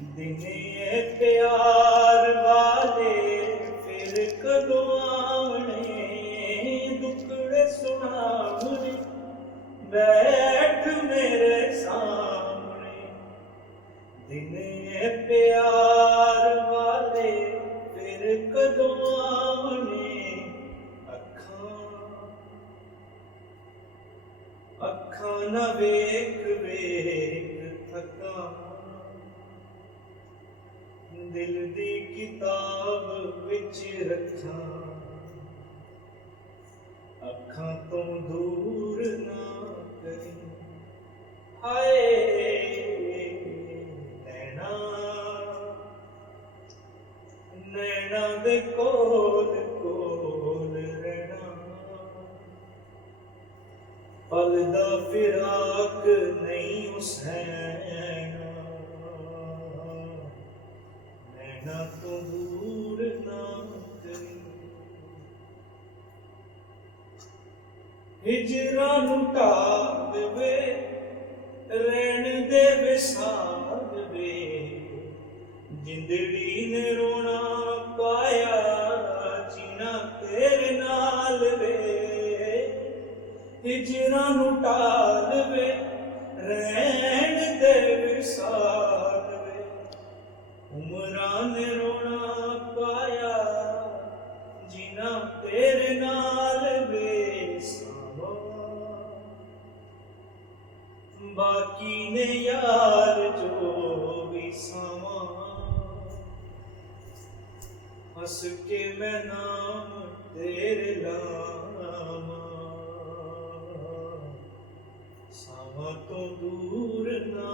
ਦਿਨੇ ਪਿਆਰ ਵਾਲੇ ਫਿਰ ਕਦੋਂ ਆਵਣੇ, ਦੁੱਖੜੇ ਸੁਣਾਵਣੇ ਬੈਠ ਮੇਰੇ ਸਾਹਮਣੇ। ਦਿਨੇ ਪਿਆਰ ਵਾਲੇ ਫਿਰ ਕਦੋਂ ਆਵਣੇ, ਅੱਖਾਂ ਨਾ ਵੇਖ ਵੇਖ ਥਕਾਂ, ਦਿਲ ਦੀ ਕਿਤਾਬ ਵਿੱਚ ਰੱਖਾਂ। ਅੱਖਾਂ ਤੋਂ ਦੂਰ ਨਾ ਕਰੀ ਹਾਏ ਨੈਣਾ, ਨੈਣਾ ਦੇ ਕੋਲ ਕੋਲ ਰਹਿਣਾ। ਪਲ ਦਾ ਫਿਰਾਕ ਨਹੀਂ ਹੁਸੈਨਾ, ਨੈਣਾ ਤੋਂ ਦੂਰ ਨਾ ਕਰੀ। ਹਿਜਰਾਂ ਨੂੰ ਢਾਹ ਦੇਵੇ, ਰਹਿਣ ਦੇ ਵਿਸਾਰ ਵੇ, ਜਿੰਦੜੀ ਨੇ ਰੋਣਾ ਪਾਇਆ ਜੀਣਾ ਤੇਰੇ ਨਾਲ ਵੇ। ਹਿਜਰਾਂ ਨੂੰ ਢਾਹ ਦੇਵੇ, ਰਹਿਣ ਦੇ ਵਿਸਾਰ ਵੇ, ਉਮਰਾਂ ਨੇ ਰੋਣਾ ਪਾਇਆ ਜੀਣਾ ਤੇਰੇ ਨਾਲ ਵੇ। ਬਾਕੀ ਨੇ ਯਾਰ ਜੋ ਵੀ ਸਮਾਂ, ਹੱਸ ਕੇ ਮੈਂ ਨਾਮ ਤੇਰੇ ਲਾਵਾਂ। ਸਮਾਂ ਤੋਂ ਦੂਰ ਨਾ